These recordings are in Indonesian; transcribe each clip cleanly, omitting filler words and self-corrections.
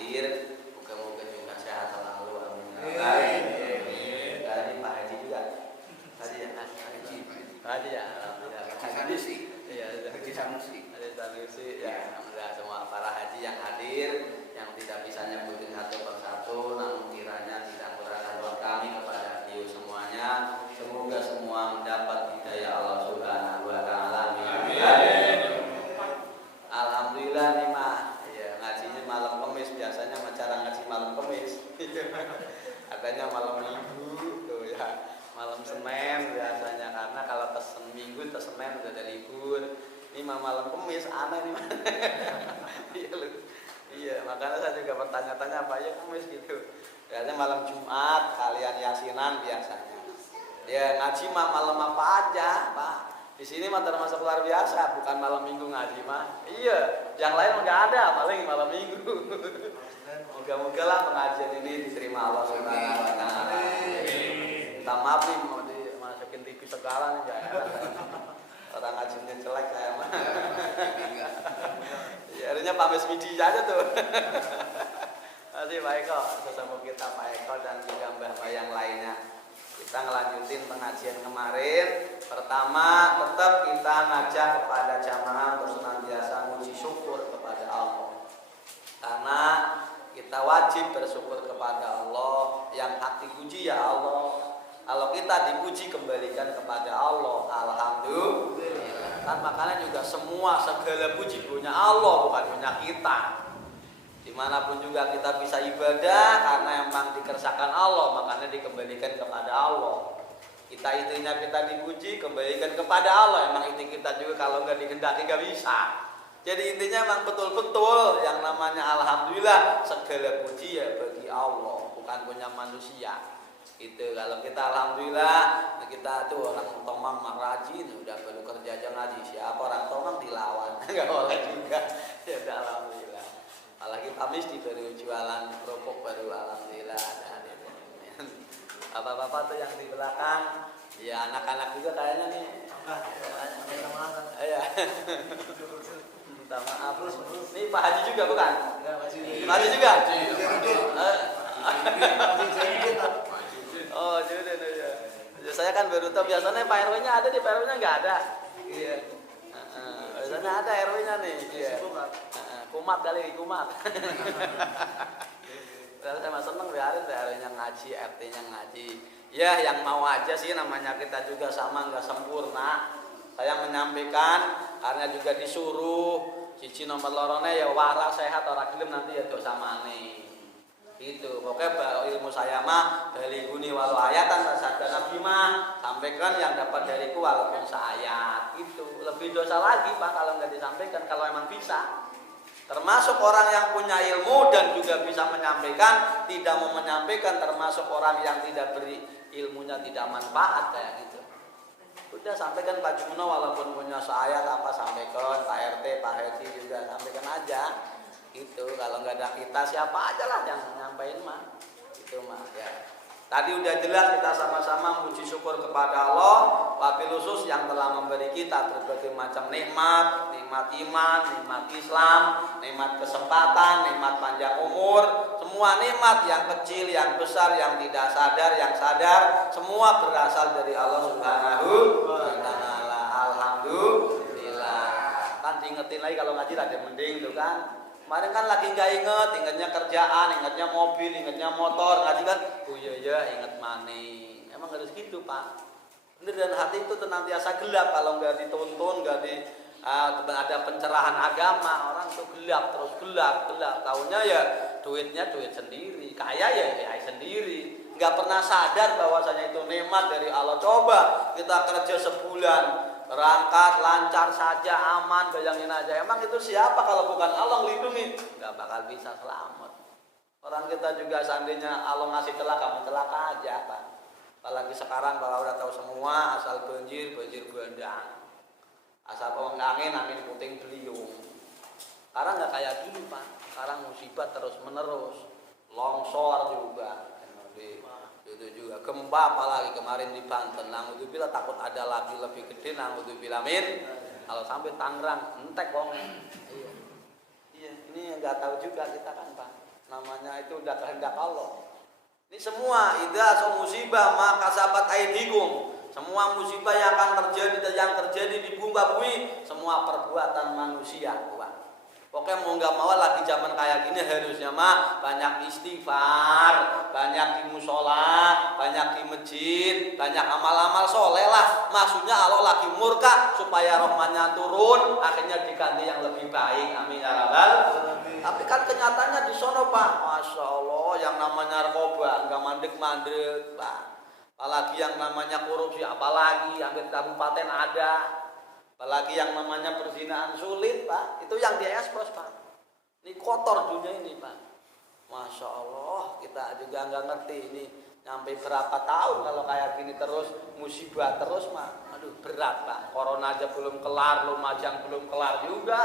hadir. Moga-moga juga sehat selalu. Amin. Ini Pak Haji juga. Haji ya? Haji ya? Alhamdulillah. Haji Sanusi. Iya, Haji Sanusi. Haji Sanusi. Ya, alhamdulillah semua para haji yang hadir, yang tidak bisa nyebutin satu persatu, namun kiranya tidak murahkan doa kami kepada beliau semuanya. Semoga semua mendapat hidayah Allah Subhanahu wa taala. Amin. Alhamdulillah nih Mak. Ya, ngajinya malam Kamis, biasanya cara ngaji malam Kamis. Adanya malam Minggu tuh ya. Malam Senin biasanya, karena kalau Minggu ke Senin udah ada libur. Ini malam Kamis aneh nih. Iya, makanya saya juga bertanya-tanya apa ya Kamis gitu. Biasanya malam Jumat kalian yasinan biasanya. Ya ngaji malam apa aja, Pak. Di sini mah termasuk luar biasa, bukan malam Minggu ngaji mah. Iya, yang lain nggak ada, paling malam Minggu. Moga-moga lah pengajian ini diterima Allah Subhanahu wa taala. Minta maaf nih mau dimasukin TV segala nih jangan. Orang ngajinya jelek saya mah. Ya, akhirnya pames midi aja tuh. Masih Pak Eko, sesama kita Pak Eko dan juga mbah-mbah yang lainnya. Kita ngelanjutin pengajian kemarin. Pertama, tetap kita ngajak kepada jamaah untuk senantiasa muji syukur kepada Allah. Karena kita wajib bersyukur kepada Allah. Yang hak dipuji ya Allah. Kalau kita dipuji kembalikan kepada Allah. Alhamdulillah. Kan makanya juga semua segala puji punya Allah, bukan punya kita. Dimanapun juga kita bisa ibadah karena memang dikerjakan Allah, makanya dikembalikan kepada Allah. Kita intinya kita dipuji, kembalikan kepada Allah. Emang inti kita juga kalau nggak dikehendaki nggak bisa. Jadi intinya memang betul-betul yang namanya alhamdulillah segala puji ya bagi Allah, bukan punya manusia. Itu kalau kita alhamdulillah, kita tuh orang tomang rajin udah baru kerja aja ngaji, siapa orang tomang dilawan nggak boleh juga. Ya udah alhamdulillah. Apalagi Kamis baru jualan kerupuk baru alhamdulillah. Bapak-bapak tuh yang di belakang, ya anak-anak juga kayaknya nih. Iya. Minta maaf. Nih Pak Haji juga bukan? Pak Haji juga? Oh, jadi ya. Saya kan baru tahu, biasanya Pak RW-nya ada, di Pak RW-nya nggak ada. Iya. Biasanya ada RW-nya nih. Iya. Kumat kali, kumat. Saya mah seneng biarin RW-nya ngaji, RT-nya ngaji. Ya, yang mau aja sih, namanya kita juga sama nggak sempurna. Saya menyampaikan karena juga disuruh cici nomor lorone ya waras sehat orang gelem nanti ya dosa maneh. Itu pokoknya ilmu saya mah dari guni walau ayatan tasadana bima, sampaikan yang dapat dariku walaupun seayat. Itu lebih dosa lagi Pak kalau nggak disampaikan, kalau emang bisa. Termasuk orang yang punya ilmu dan juga bisa menyampaikan, tidak mau menyampaikan, termasuk orang yang tidak beri ilmunya tidak manfaat kayak gitu. Udah sampaikan Pak Juno walaupun punya seayat apa sampaikan, Pak RT, Pak Haji juga sampaikan aja. Itu kalau nggak ada kita siapa aja lah yang nyampein mah. Itu mah ya. Tadi udah jelas kita sama-sama puji syukur kepada Allah, wabil khusus yang telah memberi kita berbagai macam nikmat, nikmat iman, nikmat Islam, nikmat kesempatan, nikmat panjang umur, semua nikmat yang kecil, yang besar, yang tidak sadar, yang sadar, semua berasal dari Allah Subhanahu wa taala. Alhamdulillah. Kan diingetin lagi kalau ngaji ada mending tuh kan. Kemarin kan lagi nggak ingetnya kerjaan, ingetnya mobil, ingetnya motor, ngaji kan, oh iya inget money. Emang harus gitu Pak. Bener, dan hati itu senantiasa gelap kalau nggak dituntun, nggak ada pencerahan agama, orang tuh gelap terus gelap. Taunya ya duitnya duit sendiri, kaya ya sendiri, nggak pernah sadar bahwasanya itu nikmat dari Allah. Coba kita kerja sebulan. Berangkat lancar saja, aman, bayangin aja. Emang itu siapa kalau bukan Allah lindungi? Gak bakal bisa selamat. Orang kita juga seandainya Allah ngasih celaka, celaka aja Pak. Apalagi sekarang kalau udah tahu semua, asal banjir bandang. Asal angin puting beliung. Sekarang gak kayak dulu Pak. Sekarang musibah terus menerus. Longsor juga. Itu juga gempa apalagi kemarin di Banten, naudzubillah takut ada lagi lebih gede, naudzubillah amin. Kalau sampai Tangerang entek wong. Iya ini nggak tahu juga kita kan Pak. namanya itu udah kehendak Allah. Ini semua idza musibah maka sabat aidikum. Semua musibah yang akan terjadi di bumi, semua perbuatan manusia, Pak. Pokoknya mau nggak mau lagi zaman kayak gini harusnya mah banyak istighfar, banyak di musola, banyak di masjid, banyak amal-amal soleh lah. Maksudnya Allah lagi murka supaya rahmatnya turun, akhirnya diganti yang lebih baik. Amin ya rabbal. Tapi kan kenyataannya di sono Pak, masya Allah yang namanya narkoba nggak mandek-mandek Pak. Apalagi yang namanya korupsi, apalagi hampir kabupaten ada. Apalagi yang namanya perzinahan sulit Pak, itu yang diekspos Pak. Ini kotor dunia ini Pak. Masya Allah, kita juga nggak ngerti ini sampai berapa tahun kalau kayak gini terus, musibah terus Pak. Aduh berat Pak, corona aja belum kelar, Lumajang belum kelar juga,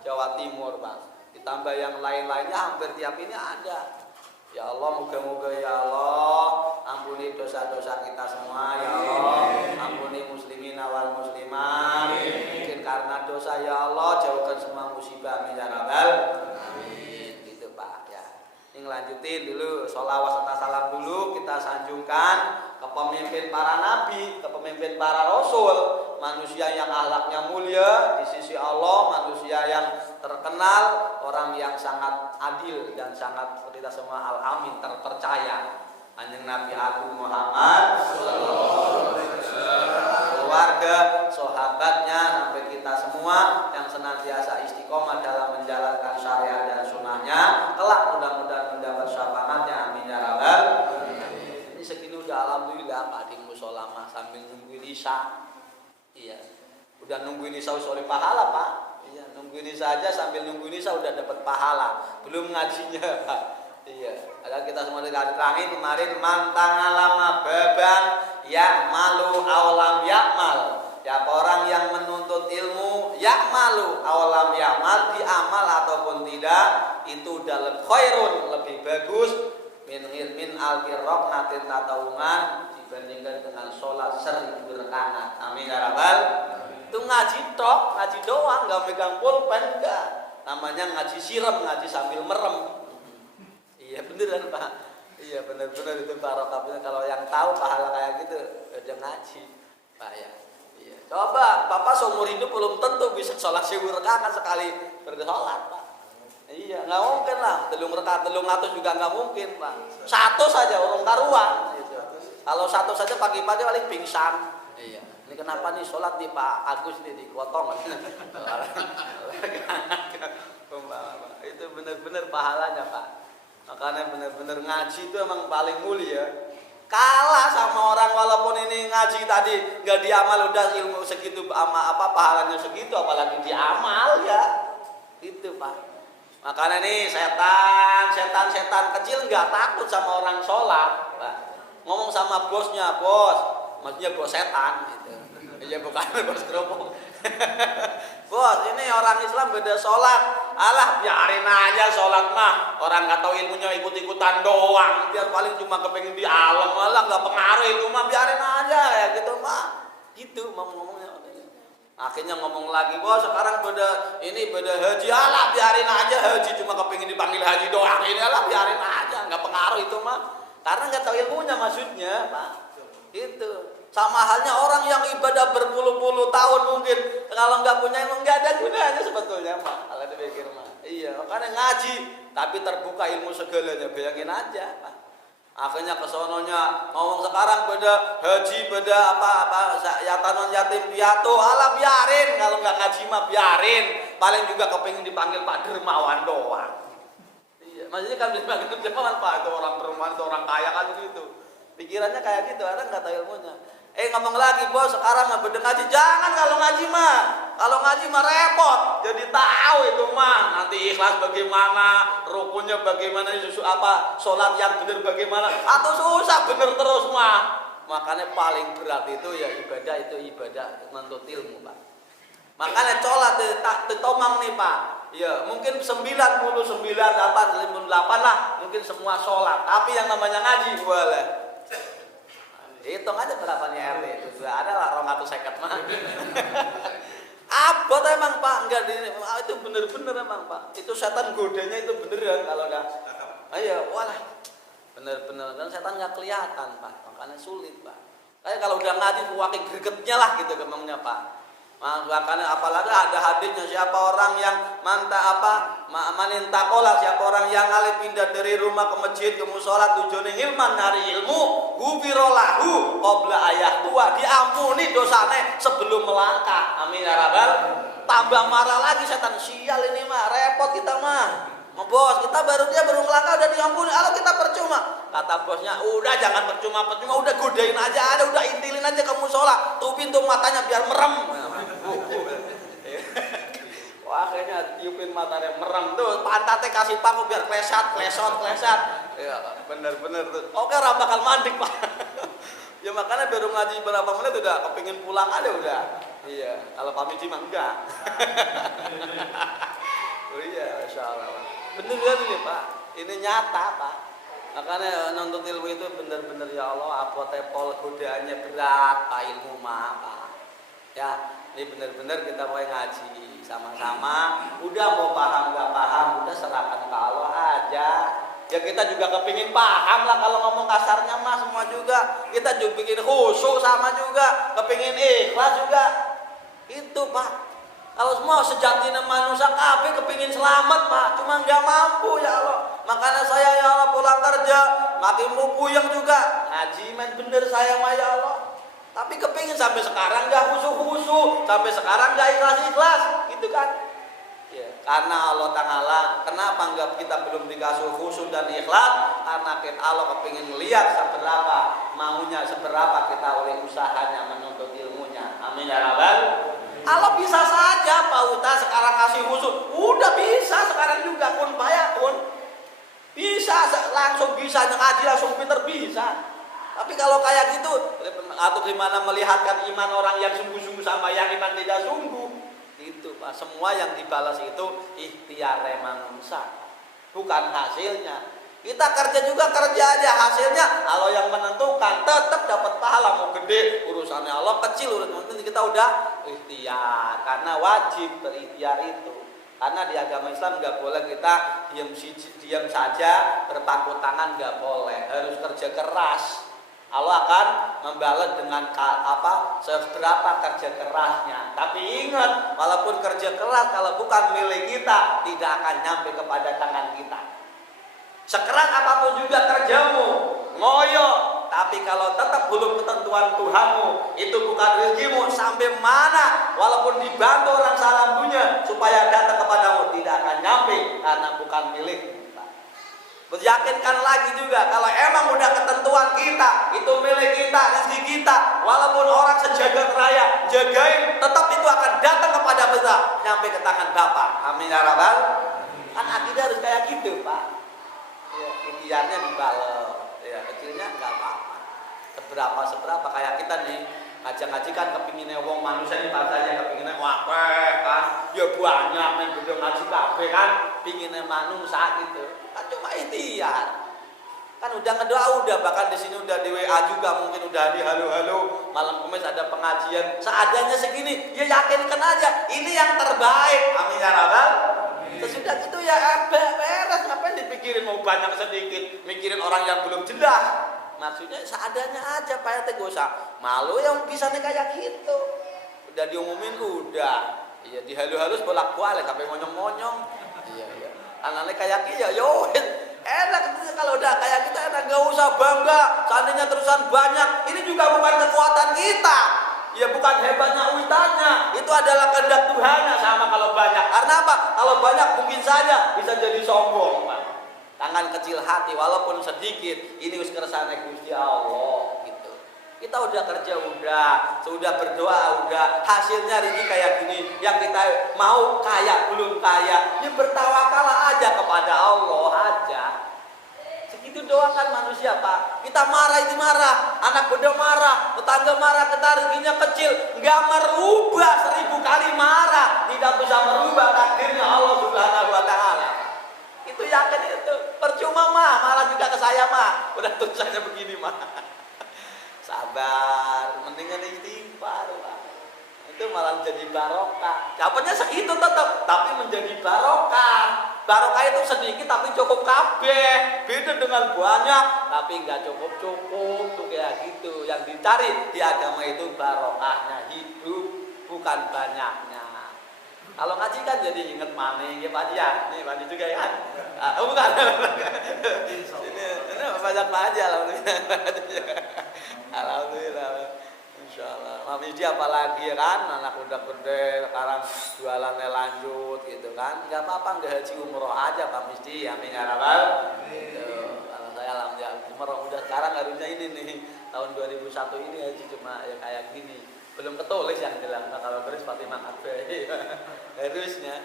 Jawa Timur Pak. Ditambah yang lain-lainnya hampir tiap ini ada. Ya Allah, moga-moga ya Allah ampuni dosa-dosa kita semua ya Allah, ampuni muslimin wal muslimat. Mungkin karena dosa ya Allah jauhkan semua musibah amin ya rabbal alamin. Gitu Pak ya. Ini lanjutin dulu sholawat serta salam dulu kita sanjungkan ke pemimpin para nabi, ke pemimpin para rasul, manusia yang akhlaknya mulia di sisi Allah, manusia yang terkenal, orang yang sangat adil dan sangat kita semua al-amin terpercaya. Kanjeng Nabi Agung Muhammad sallallahu alaihi wasallam, keluarga, sahabatnya sampai kita semua yang senantiasa istiqomah dalam menjalankan syariat dan sunnahnya, kelak mudah-mudahan mendapat syafaatnya amin ya rabbal alamin. Ini segini udah alhamdulillah Pak di mushola sambil nungguin isya. Iya. Udah nungguin isya sore pahala Pak. Iya, nungguin isya aja sambil nungguin isya udah dapat pahala. Belum ngajinya Pak. Iya, ada kita semua diterangin kemarin mantang alama baban yakmalu awalam yakmal. Ya orang yang menuntut ilmu yakmalu awalam yakmal, diamal ataupun tidak itu udah khairun, lebih bagus min alqirab natin tatawungan dibandingkan dengan sholat 1000 rakaat. Amin ya rabbal. Itu ngaji tok, ngaji doang, nggak megang pulpen enggak. Namanya ngaji siram, ngaji sambil merem. Iya beneran Pak. Iya bener-bener itu barokahnya kalau yang tahu pahala kayak gitu udah ngaji Pak ya. Iya. Coba Bapak seumur hidup belum tentu bisa sholat 1000 rakaat sekali bersolat Pak. Iya nggak mungkin lah. Telung rakaat telung atus juga nggak mungkin Pak. Satu saja orang karuan. Gitu. Kalau satu saja pagi-pagi paling pingsan. Iya. Ini kenapa nih sholat di Pak Agus nih dipotong? Itu bener-bener pahalanya Pak. Makanya benar-benar ngaji itu emang paling mulia. Kalah sama orang walaupun ini ngaji tadi nggak diamal udah ilmu segitu apa pahalanya segitu apalagi diamal ya. Itu Pak. Makanya nih setan kecil nggak takut sama orang sholat Pak. Ngomong sama bosnya, bos, maksudnya bos setan gitu. Ya bukan bos kerupuk. Bos, ini orang Islam beda sholat. Alah, biarin aja sholat mah. Orang nggak tahu ilmunya ikut-ikutan doang. Dia paling cuma kepengen di alam, malah nggak pengaruh itu mah. Biarin aja ya gitu mah. Gitu ngomongnya. Akhirnya ngomong lagi, bos sekarang beda haji. Alah, biarin aja haji cuma kepengen dipanggil haji doang. Ini alah, biarin aja, nggak pengaruh itu mah. Karena nggak tahu ilmunya maksudnya, Pak. Itu. Sama halnya orang yang ibadah berpuluh-puluh tahun mungkin kalau nggak punya ilmu nggak ada gunanya sebetulnya Pak. Kalau dipikir Pak. Iya, makanya ngaji tapi terbuka ilmu segalanya, bayangin aja Pak. Akhirnya kesononya ngomong sekarang beda haji beda apa yatim piatu, alah biarin kalau nggak ngaji mah biarin. Paling juga kepingin dipanggil Pak Dermawan doang. Iya, maksudnya kan dipanggil Dermawan Pak itu orang dermawan itu orang kaya kan gitu. Pikirannya kayak gitu, orang nggak tahu ilmunya. Ngomong lagi bos sekarang nggak beda ngaji, jangan kalau ngaji mah repot, jadi tahu itu mah nanti ikhlas bagaimana, rukunnya bagaimana, sholat yang benar bagaimana, atau susah bener terus mah. Makanya paling berat itu ya ibadah menuntut ilmu Pak. Makanya sholat ditomang nih Pak. Ya mungkin 98 lah mungkin semua sholat, tapi yang namanya ngaji boleh. Hitung aja berapa nih RT itu sudah ada lah 250 mah. Abot emang Pak, enggak itu bener-bener emang Pak. Itu setan godanya itu beneran kalau udah Ayo, walah, bener-bener kan setan nggak kelihatan Pak, makanya sulit Pak. Kayak kalau udah ngaji wakil gregetnya lah gitu kemangnya Pak. Makanya apalagi ada hadisnya, siapa orang yang manintakola, siapa orang yang ngalih pindah dari rumah ke masjid ke musola tujuannya ilman nyari ilmu, gufirolahu qabla ayah tua, diampuni dosane sebelum melangkah. Amin ya rabbal. Tambah marah lagi setan, sial ini mah repot kita mah. Bos, kita baru melangkah udah diampuni, kalau kita percuma. Kata bosnya, udah jangan percuma, udah godain aja, udah intilin aja ke musola, tuh pintu matanya biar merem. Wah, akhirnya tiupin matanya merem tuh, pantatnya kasih paku biar klesat. Ya, bener tuh. Oke, orang bakal mandik Pak. Ya makanya baru ngaji berapa menit udah kepingin pulang aja udah. Iya, kalau pamit mah enggak. Oh iya, insyaallah. Bener ini Pak, ini nyata Pak. Makanya nuntut ilmu itu bener-bener ya Allah, apa tepol godaannya berat Pak, ilmu mah Pak. Ya, ini bener-bener kita mulai ngaji sama-sama. Udah mau paham nggak paham, udah serahkan ke Allah aja. Ya kita juga kepingin paham lah, kalau ngomong kasarnya mah semua juga. Kita juga bikin khusyuk sama juga, kepingin ikhlas juga. Itu Pak. Kalau semua sejatinya manusia kabeh kepingin selamat Pak, cuma nggak mampu ya Allah. Makanya saya ya Allah pulang kerja, makin mau puyeng juga. Ngaji main bener saya mah ya Allah. Tapi kepingin sampai sekarang nggak khusyuk, sampai sekarang nggak ikhlas, gitu kan? Ya, karena Allah Ta'ala, kenapa nggak kita belum dikasih khusyuk dan ikhlas? Karena kita Allah kepingin melihat seberapa kita oleh usahanya menuntut ilmunya. Amin ya rabbal. Allah bisa saja Pak Uta sekarang kasih khusyuk, udah bisa sekarang juga kun bisa langsung bisa ngaji langsung pinter bisa. Tapi kalau kayak gitu atau gimana melihatkan iman orang yang sungguh-sungguh sama yang iman tidak sungguh, itu Pak, semua yang dibalas itu ikhtiar manusia, bukan hasilnya. Kita kerja juga kerja aja, hasilnya Allah yang menentukan, tetap dapat pahala. Mau gede urusannya Allah, kecil urusannya kita udah ikhtiar, karena wajib berikhtiar itu. Karena di agama Islam nggak boleh kita diam saja, berpangku tangan, nggak boleh, harus kerja keras. Allah akan membalas dengan seberapa kerja kerasnya. Tapi ingat, walaupun kerja keras kalau bukan milik kita, tidak akan nyampe kepada tangan kita. Sekeras apapun juga kerjamu, ngoyo, tapi kalau tetap belum ketentuan Tuhanmu, itu bukan rezekimu, sampai mana walaupun dibantu orang salam dunia supaya datang kepadamu, tidak akan nyampe karena bukan milikmu. Beryakinkan lagi juga, kalau emang udah ketentuan kita, itu milik kita, rezeki kita, walaupun orang sejagat raya jagain, tetap itu akan datang kepada kita, nyampe ke tangan Bapak. Amin ya rabbal. Kan akidah harus kayak gitu Pak. Ya, intiannya dibalas, ya kecilnya nggak apa-apa. Seberapa kayak kita nih ngaji kan kepinginnya wong manusia ini padanya kepinginnya wakeh kan, ya banyak nih udah ngaji kabeh kan, pinginnya manusia gitu. Kan cuma ikhtiar. Kan udah ngedoa udah, bahkan di sini udah di WA juga, mungkin udah di halo malam Kamis ada pengajian seadanya segini, ya yakinkan aja ini yang terbaik. Amin ya rabbal. Sesudah itu ya beres, ngapain dipikirin mau banyak sedikit, mikirin orang yang belum jelas. Maksudnya seadanya aja Pak RT, gak usah malu yang bisa nih kayak gitu. Udah diumumin udah, iya di halus bolak-balik sampai monyong-monyong. Iya. Anaknya kayak gitu ya enak kalau udah kayak kita enak, gak usah bangga. Seandainya terusan banyak, ini juga bukan kekuatan kita. Ya bukan hebatnya uitannya, itu adalah kehendak Tuhannya. Sama kalau banyak, karena apa? Kalau banyak mungkin saja bisa jadi sombong Pak. Tangan kecil hati walaupun sedikit, ini wis kersane Gusti Allah gitu. Kita udah kerja sudah berdoa udah, hasilnya rezeki kayak gini, yang kita mau kaya belum kaya, ya bertawakallah aja kepada Allah aja. Itu doakan manusia Pak. Kita marah itu marah, anak beda marah, tetangga marah, kita rezekinya kecil, nggak merubah 1000 kali marah, tidak bisa merubah takdirnya Allah Subhanahu Wa Taala. Itu yakin itu, percuma mah, malah juga ke saya mah, udah tulisannya begini mah. Sabar, mendingan istighfar Pak. Itu malah menjadi barokah. Dapatnya segitu tetap, tapi menjadi barokah. Barokah itu sedikit tapi cukup kabeh. Beda dengan banyak tapi nggak cukup-cukup tuh kayak gitu. Yang dicari di agama itu barokahnya hidup, bukan banyaknya. Kalau ngaji kan jadi inget maning ya Pak Haji ya. Nih Pak Haji juga ya. Bukan. Ini banyak Pak Haji alhamdulillah. Alhamdulillah. Insyaallah. Mami dia apalagi ya kan anak udah gede sekarang jualannya lanjut gitu kan. Enggak apa-apa enggak haji umroh aja Pak Misdi. Amin ya rabbal. Gitu. Kalau saya alhamdulillah umroh udah sekarang harusnya ini nih tahun 2001 ini haji cuma ya kayak gini. Belum ketulis yang jelas. Nah, kalau tulis pasti makan harusnya.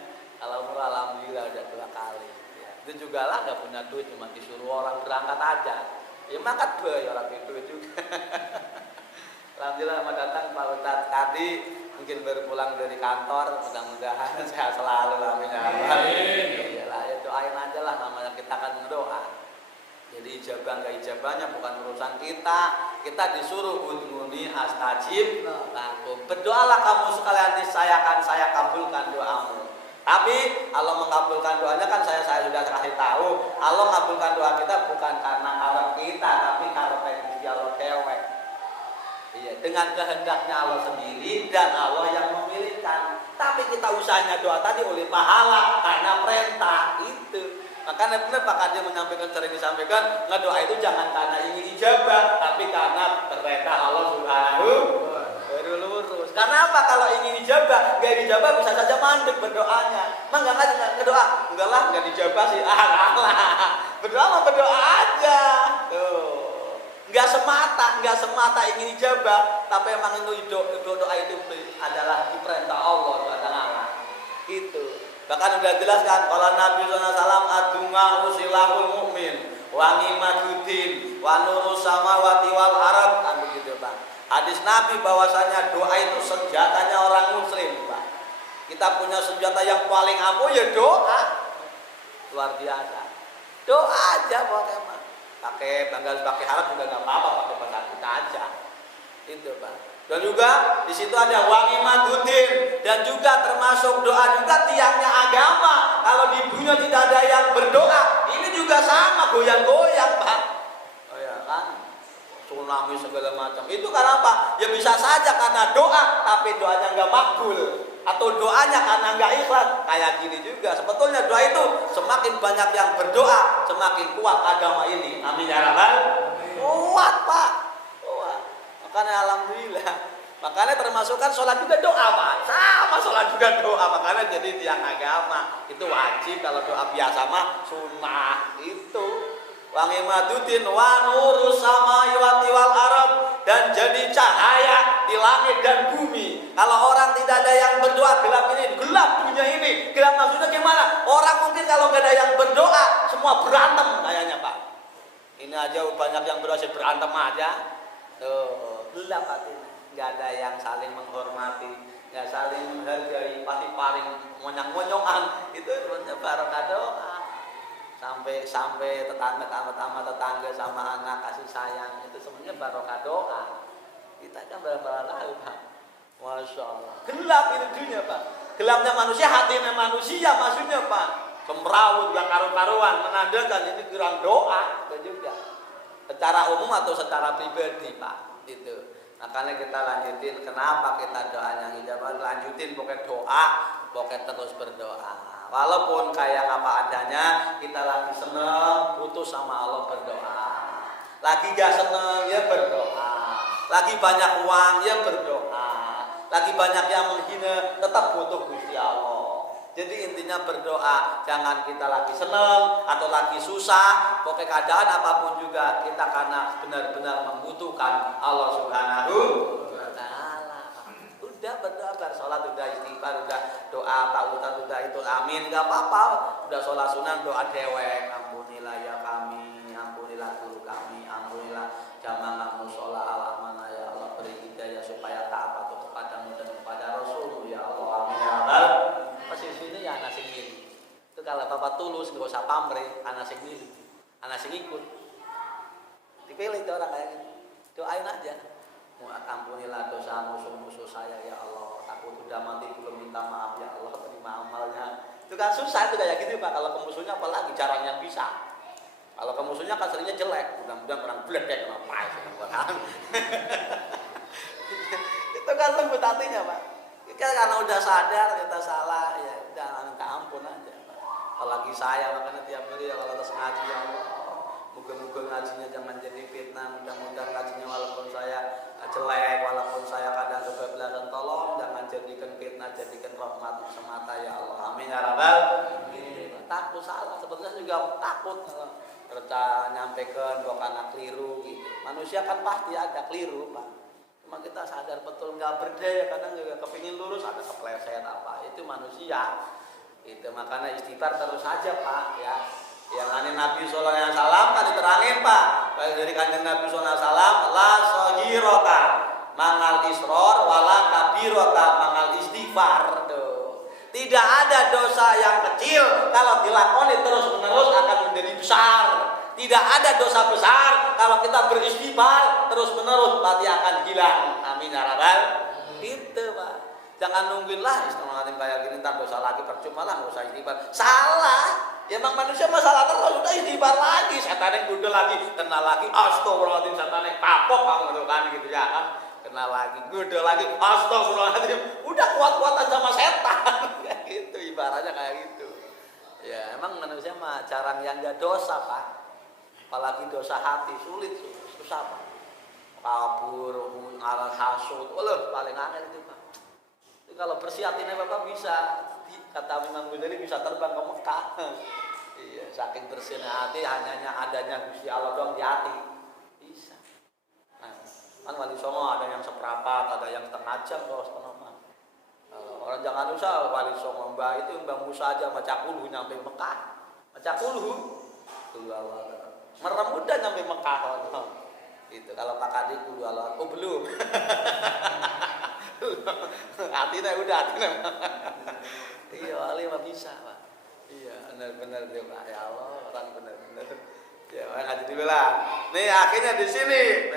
Kalau umroh alhamdulillah udah 2 kali. Ya. Itu juga lah nggak punya duit cuma disuruh orang berangkat aja. Ya makan orang itu juga. Alhamdulillah selamat datang Pak Ustadz Kadi, mungkin baru pulang dari kantor, mudah-mudahan sehat selalu amin ya rabbal alamin. Ya doain aja lah, namanya kita kan berdoa. Jadi ijabah enggak ijabahnya bukan urusan kita. Kita disuruh udhuni astajib lakum. Berdoalah kamu sekalian saya kabulkan doamu. Tapi Allah mengabulkan doanya kan saya sudah kasih tahu. Allah mengabulkan doa kita bukan karena karep kita, tapi karep Gusti Allah dewek. Iya, dengan kehendaknya Allah sendiri dan Allah yang memilihkan. Tapi kita usahanya doa tadi oleh pahala karena perintah itu. Makanya benar Pak Kadir menyampaikan, sering disampaikan, ngedoa itu jangan karena ingin ijabah, tapi karena perintah Allah Subhanahu baru lurus. Karena apa? Kalau ingin ijabah, gak dijabah bisa saja mandek berdoanya. Emang nggak ngedoa? Enggak lah, nggak dijabah sih. Berdoa aja. Tuh. Enggak semata ingin ijabah, tapi emang itu doa itu adalah diperintah Allah Subhanahu wa taala. Gitu. Bahkan sudah jelaskan kalau Nabi SAW adunga usilahul mu'min wa ngimaduddin wa nurus samawati wal ardh kan begitu Pak. Hadis Nabi bahwasanya doa itu senjatanya orang muslim Pak. Kita punya senjata yang paling ampuh ya doa. Luar biasa. Doa aja pokoknya Pak. Pakai harap juga nggak apa-apa, pakai bahasa kita aja. Itu Pak. Dan juga di situ ada wangi madudin dan juga termasuk doa juga tiangnya agama. Kalau di dunia tidak ada yang berdoa, ini juga sama goyang-goyang Pak. Oh ya kan, tsunami segala macam. Itu karena apa? Ya bisa saja karena doa, tapi doanya nggak makbul. Atau doanya karena nggak ikhlas. Kayak gini juga. Sebetulnya doa itu semakin banyak yang berdoa, semakin kuat agama ini. Amin ya rabbal. Kuat Pak. Makanya alhamdulillah. Makanya termasuk kan sholat juga doa Pak. Sama sholat juga doa. Makanya jadi tiang agama itu wajib. Kalau doa biasa mah sunnah itu. Wangi madudin wa nurus samawati wal ardh, dan jadi cahaya di langit dan bumi. Kalau orang tidak ada yang berdoa, gelap ini, gelap dunia ini. Gelap maksudnya gimana? Orang mungkin kalau nggak ada yang berdoa, semua berantem kayaknya Pak. Ini aja banyak yang berdoa berantem aja. Tuh, gelap hatinya. Nggak ada yang saling menghormati, nggak saling menghargai, pasti paling monyong-monyongan. Itu sebenarnya barokah doa. Sampai tetangga sama anak kasih sayang, itu sebenarnya barokah doa. Kita kan berapa tahu Pak. Masya Allah. Gelap ini dunia Pak. Gelapnya manusia, hatinya manusia maksudnya Pak. Semrawut, gak karu-karuan, menandakan ini kurang doa. Itu juga. Secara umum atau secara pribadi Pak. Itu. Makanya kita lanjutin. Kenapa kita doanya ijabah? Lanjutin pokoknya doa, pokoknya terus berdoa. Walaupun kayak apa adanya, kita lagi seneng, putus sama Allah berdoa. Lagi gak seneng, ya berdoa. Lagi banyak uang, ya berdoa. Lagi banyak yang menghina, tetap butuh Gusti Allah. Jadi intinya berdoa. Jangan kita lagi seneng atau lagi susah, pokoknya keadaan apapun juga, kita karena benar-benar membutuhkan Allah Subhanahu wa ta'ala. Udah berdoa, sholat udah, istighfar udah, doa Pak Ustadz udah itu, amin, gak apa-apa. Udah sholat sunnah, doa dewek, ampunilah ya kami, ampunilah guru kami, ampunilah jamaah musola al-amanah ya Allah, beri hidayah supaya taat patuh kepadamu dan kepada Rasul ya Allah, amin ya rabbal. Pasti sini ya anak sing milih. Itu kalau Bapak tulus nggak usah pamrih, anak sing milih, anak sing ikut. Dipilih itu orang kayak gitu. Doain aja. Ampunilah dosa musuh-musuh saya ya Allah. Aku sudah mati belum minta maaf ya Allah, terima amalnya. Itu kan susah itu kayak gitu Pak. Kalau ke musuhnya apalagi jarang yang bisa. Kalau ke musuhnya kan seringnya jelek, mudah-mudahan orang bledek apa sih kan. Itu kan lembut hatinya Pak. Kita karena udah sadar kita salah ya udah minta ampun aja Pak. Apalagi saya makanya tiap hari ya kalau atas ngaji ya Allah, moga-moga ngajinya jangan jadi fitnah, mudah-mudahan ngajinya walaupun saya jelek, walaupun saya kadang kebablasan, tolong jangan jadikan fitnah, jadikan rahmat semata ya Allah. Amin ya rabbal alamin. Takut salah, sebetulnya juga takut kalau kita nyampaikan kok karena keliru gitu. Manusia kan pasti ada keliru Pak. Cuma kita sadar betul nggak berdaya, kadang juga kepingin lurus ada kepleset apa, itu manusia. Itu makanya istighfar terus saja Pak ya. Yang aneh Nabi sallallahu alaihi wasallam kan diterangin Pak. Baik dari kanjeng Nabi sallallahu alaihi wasallam, la saghirata mangal isror wala kabirata mangal istighfar. Tuh. Tidak ada dosa yang kecil kalau dilakoni terus-menerus akan menjadi besar. Tidak ada dosa besar kalau kita beristighfar terus-menerus pasti akan hilang. Amin ya rabbal itu Pak. Jangan nungguin lah istighfar kayak gini ntar dosa lagi percuma lah nggak usah istighfar. Salah. Ya emang manusia masalah terus udah istighfar lagi, setannya kudu lagi, kena lagi, astagfirullahaladzim, setannya kapok kamu kan gitu ya kan, kena lagi, kudu lagi, astagfirullahaladzim, udah kuat-kuatan sama setan, kayak gitu ibaratnya kayak gitu. Ya emang manusia mah jarang yang gak dosa Pak, apalagi dosa hati sulit susah Pak, kabur, ngarang hasut, paling angin itu Pak. Jadi kalau bersih hatinya Bapak bisa. Kata Imam Ghazali bisa terbang ke Mekah. Iya, saking bersihnya hati hanya adanya Gusti Allah doang di hati. Bisa. Nah, kan wali songo ada yang seperempat, ada yang setengah jam kalau setengah jam. Orang jangan usah wali songo Mbah itu Mbah Musa aja maca puluh nyampe Mekah. Maca puluh. Tuh Allah. Merem udah nyampe Mekah. Itu kalau Pak Kadi kudu Allah. Oh belum. Hatinya udah hatinya. Iya, wali mah bisa Pak. Iya, benar-benar dia Pak. Ya Allah, orang benar-benar. Ya, ngaji dulu lah. Nih akhirnya di sini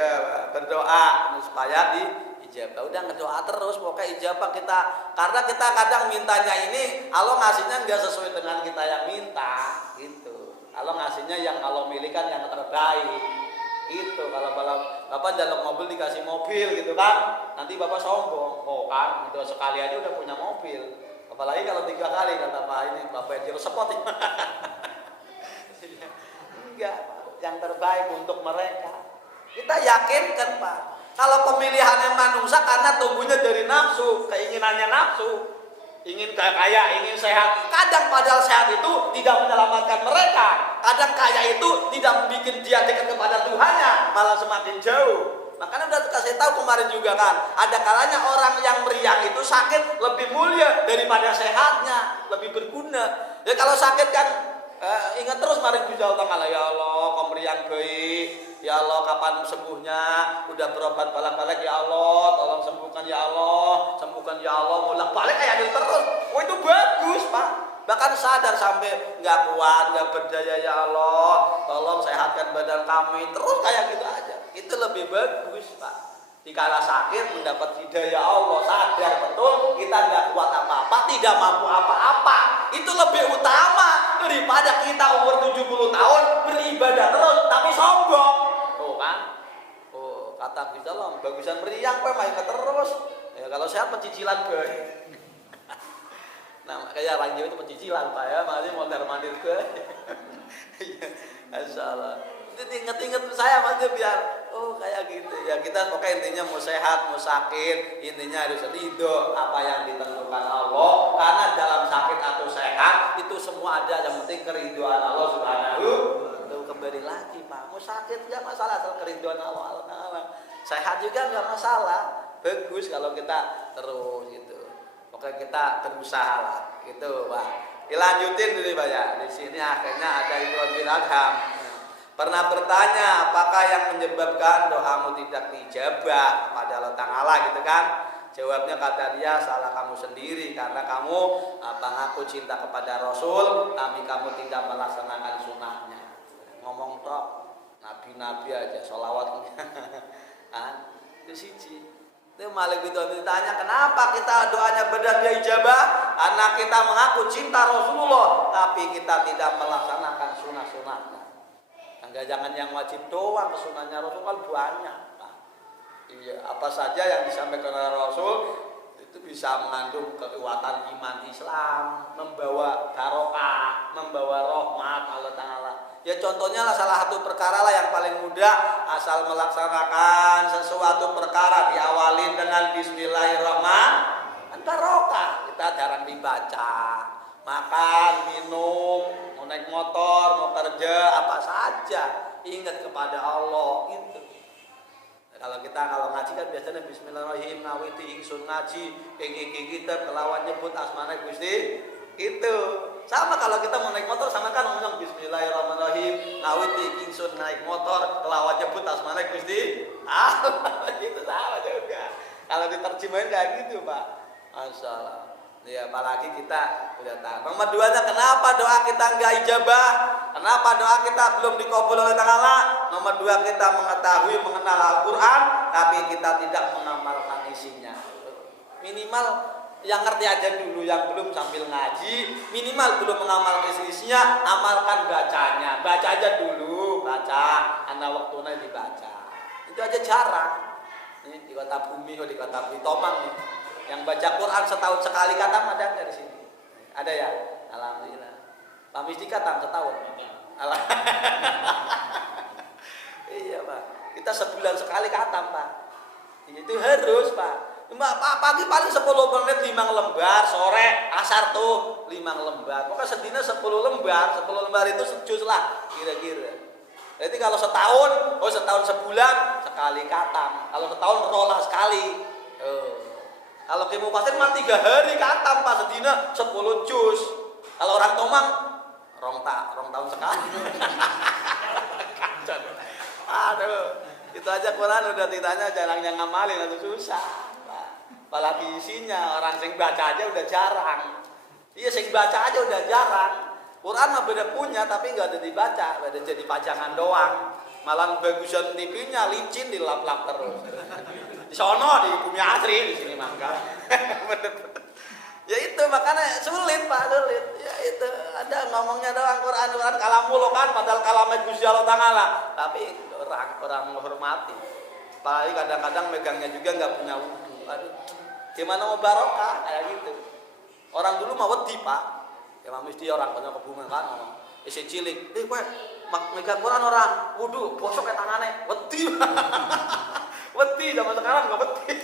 berdoa supaya diijabah. Udah ngedoa terus, pokoknya ijabah kita. Karena kita kadang mintanya ini, Allah ngasihnya nggak sesuai dengan kita yang minta, gitu. Allah ngasihnya yang Allah milikan yang terbaik. Itu kalau Bapak jalan mobil dikasih mobil gitu kan, nanti Bapak sombong. Oh kan, itu sekali aja udah punya mobil. Apalagi kalau 3 kali kata Pak ini Bapak yang sepot. Enggak, yang terbaik untuk mereka. Kita yakinkan Pak. Kalau pemilihannya manusia karena tumbuhnya dari nafsu, keinginannya nafsu, ingin kaya, ingin sehat. Kadang padahal sehat itu tidak menyelamatkan mereka. Kadang kaya itu tidak membuat dia dekat kepada Tuhannya, malah semakin jauh. Makanya udah kasih tahu kemarin juga kan, ada kalanya orang yang meriang itu sakit lebih mulia daripada sehatnya, lebih berguna. Ya kalau sakit kan ingat terus mari Gusti Allah, ya Allah, kau meriang baik, ya Allah kapan sembuhnya, udah berobat balik-balik ya Allah, tolong sembuhkan ya Allah, sembuhkan ya Allah, bolak-balik kayak gitu terus. Oh itu bagus Pak. Bahkan sadar sampai nggak kuat, nggak berdaya ya Allah, tolong sehatkan badan kami, terus kayak gitu aja. Itu lebih bagus Pak. Dikala sakit mendapat hidayah Allah, sadar betul kita nggak kuat apa-apa, tidak mampu apa-apa. Itu lebih utama daripada kita umur 70 tahun beribadah terus tapi sombong. Oh kan? Oh kata Gusti Allah, bagusan meriang Pak, main terus. Ya kalau sehat pencicilan Pak. Nah, kayak orang Jawa itu pencicilan Pak ya, masih mondar-mandir ke. Masyaallah. Itu inget-inget saya masih biar kayak gitu ya. Kita pokoknya intinya mau sehat, mau sakit, intinya harus ridho apa yang ditentukan Allah. Karena dalam sakit atau sehat itu semua ada, yang penting keridhoan Allah Subhanahu. Itu kembali lagi Pak, mau sakit nggak masalah, asal keridhoan Allah. Sehat juga nggak masalah, bagus kalau kita terus gitu. Pokoknya kita berusaha lah, gitu Pak. Dilanjutin dulu Pak ya. Di sini akhirnya ada Ibrahim bin Adham. Pernah bertanya, apakah yang menyebabkan doamu tidak dijabah kepada Allah Ta'ala gitu kan? Jawabnya kata dia, salah kamu sendiri karena kamu mengaku cinta kepada Rasul, tapi kamu tidak melaksanakan sunnahnya. Ngomong tok, nabi-nabi aja, sholawat. Itu siji. Itu Malik bin Dawud ditanya, kenapa kita doanya benar dia ijabah? Karena kita mengaku cinta Rasulullah, tapi kita tidak melaksanakan sunnah-sunnahnya. Jangan yang wajib doang, kesunahnya Rasul kan banyak. Nah, iya, apa saja yang disampaikan oleh Rasul itu bisa mengandung kekuatan iman Islam, membawa barokah, membawa rahmat Allah Ta'ala. Ya contohnya lah salah satu perkara lah yang paling mudah, asal melaksanakan sesuatu perkara diawalin dengan Bismillahirrahmanirrahim, barokah. Kita jarang dibaca, makan, minum, mau naik motor, mau kerja, apa saja ingat kepada Allah gitu. Kalau ngaji kan biasanya Bismillahirrahmanirrahim, ngawiti ingsun ngaji, iki kita kelawan nyebut asmane Gusti itu. Sama kalau kita mau naik motor sama kan ngomong Bismillahirrahmanirrahim, ngawiti ingsun naik motor kelawan nyebut asmane Gusti Allah. Gitu sama juga. Kalau diterjemahin kayak gitu, Pak. Masyaallah. Ya apalagi kita udah tahu. Nomor 2-nya kenapa doa kita enggak ijabah? Kenapa doa kita belum dikabul oleh Allah? Nomor 2, kita mengetahui mengenal Al-Qur'an tapi kita tidak mengamalkan isinya. Minimal yang ngerti aja dulu, yang belum sambil ngaji, minimal belum mengamalkan isinya, amalkan bacanya. Baca aja dulu, baca, ana waktuna dibaca. Itu aja jarang. Ini di kota Bumi, di kota Tomang nih. Yang baca Quran setahun sekali katam ada nggak di sini? Ada ya? Alhamdulillah. Pak Misdi katam setahun. Iya Pak. Kita sebulan sekali katam Pak. Itu harus Pak. Pagi paling 10 menit 5 lembar, sore asar tuh 5 lembar. Pokoknya sedina 10 lembar. 10 lembar itu sejus lah kira-kira. Jadi kalau setahun sebulan sekali katam. Kalau setahun rolah sekali. Kalau Kimu Pasir mah 3 hari katam Pak sedina 10 juz. Kalau orang Tomang rong tahun sekali. Aduh, itu aja Quran udah ditanya jarang yang ngamalin atau susah. Pak. Apalagi isinya orang sing baca aja udah jarang. Iya sing baca aja udah jarang. Quran mah beda punya tapi nggak ada dibaca, ada jadi pajangan doang. Malah bagusan TV-nya licin dilap-lap terus. Di sono di bumi asri di sini mangga. Ya itu makanya sulit Pak, sulit. Ya itu ada ngomongnya doang Quran kalamul kan padahal kalamnya Gusti Allah Ta'ala. Tapi orang menghormati. Apalagi kadang-kadang megangnya juga nggak punya wudu. Aduh, gimana mau barokah kayak gitu. Orang dulu mau wedi Pak. Ya mesti orang banyak kebumen kan ngomong. Isi cilik, kowe megang Quran orang wudu bosok kayak tangannya wedi. Wedi zaman sekarang nggak wedi.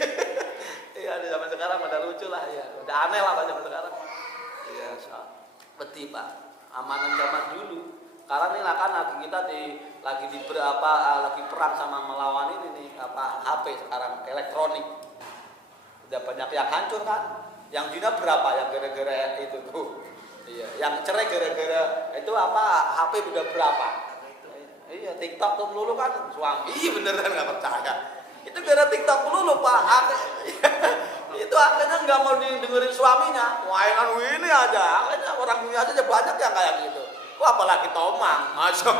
Iya di zaman sekarang udah lucu lah ya, udah aneh lah zaman sekarang. Iya wedi Pak, amanan zaman dulu. Sekarang ini kan lagi perang sama melawan ini nih HP sekarang elektronik. Udah banyak yang hancur kan. Yang Cina berapa yang gara-gara itu tuh. Iya, yang cerai gara-gara itu HP udah berapa? Iya, TikTok tuh melulu kan suami. Iya beneran nggak percaya. Itu gara TikTok melulu Pak. Itu akhirnya nggak mau dengerin suaminya. Wainan ini aja. Akhirnya orang dunia aja banyak yang kayak gitu. Wah apalagi Tomang. Masuk.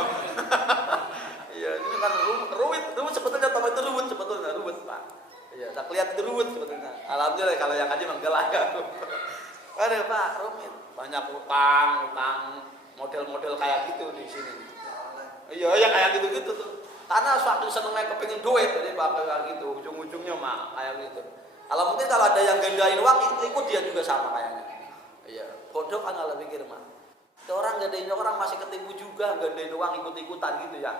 Iya, ini kan ruwet sebetulnya Tomang itu ruwet Pak. Iya, tak lihat itu ruwet sebetulnya. Alhamdulillah kalau yang aja menggelar. Aduh Pak, rumit. Banyak utang model-model kayak gitu di sini. Iya, yang kayak gitu-gitu tuh. Karena suatu senengnya kepingin duit, jadi bakal kayak gitu. Ujung-ujungnya mah kayak gitu. Kalau ada yang gandain uang, ikut dia juga sama kayaknya. Iya, bodoh kan kalau pikir mah. Ada orang gandain orang masih ketipu juga, gandain uang ikut-ikutan gitu ya.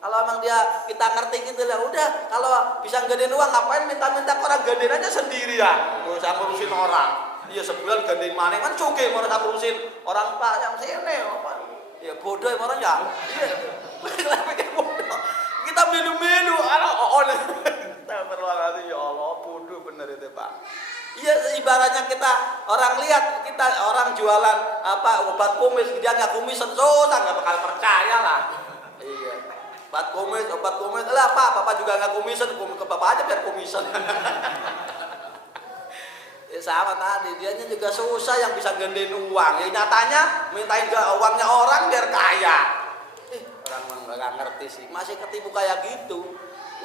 Kalau emang kita ngerti gitu ya, udah. Kalau bisa gandain uang, ngapain minta-minta orang gandain aja sendiri ya. Gak usah ngurusin orang. Iya sebulan gandain mana kan cukup mau tak urusin orang Pak yang sini apa? Ya bodoh orang ya. Iya. Pikir bodoh. Kita melu-melu Astagfirullahaladzim ya Allah, bodoh bener itu Pak. Iya ibaratnya kita orang lihat kita orang jualan obat kumis dia nggak kumisan susah nggak bakal percaya lah. Iya. Obat kumis lah Bapak juga nggak kumisan ke Bapak aja biar kumisan. Ya sama tadi, dianya juga susah yang bisa gandain uang. Ya nyatanya mintain uangnya orang biar kaya. Orang nggak ngerti sih, masih ketipu kayak gitu.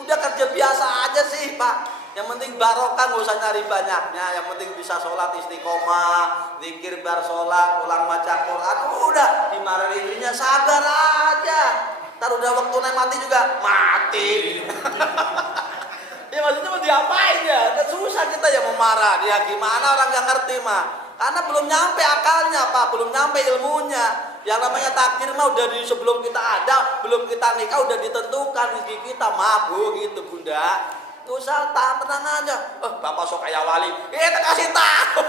Udah kerja biasa aja sih Pak. Yang penting barokah, nggak usah nyari banyaknya. Yang penting bisa sholat istiqomah, zikir bar sholat, pulang baca Quran. Udah dimarahin istrinya, sabar aja. Ntar udah waktu naik mati juga mati. Ya maksudnya mau diapain ya? Kan susah kita ya mau marah. Dia gimana orang yang ngerti mah? Karena belum nyampe akalnya Pak, belum nyampe ilmunya. Yang namanya takdir mah udah di sebelum kita ada, belum kita nikah udah ditentukan rezeki kita, maaf gitu Bunda. Tuh usah tenang aja. Bapak sok kayak wali. Kita kasih tahu.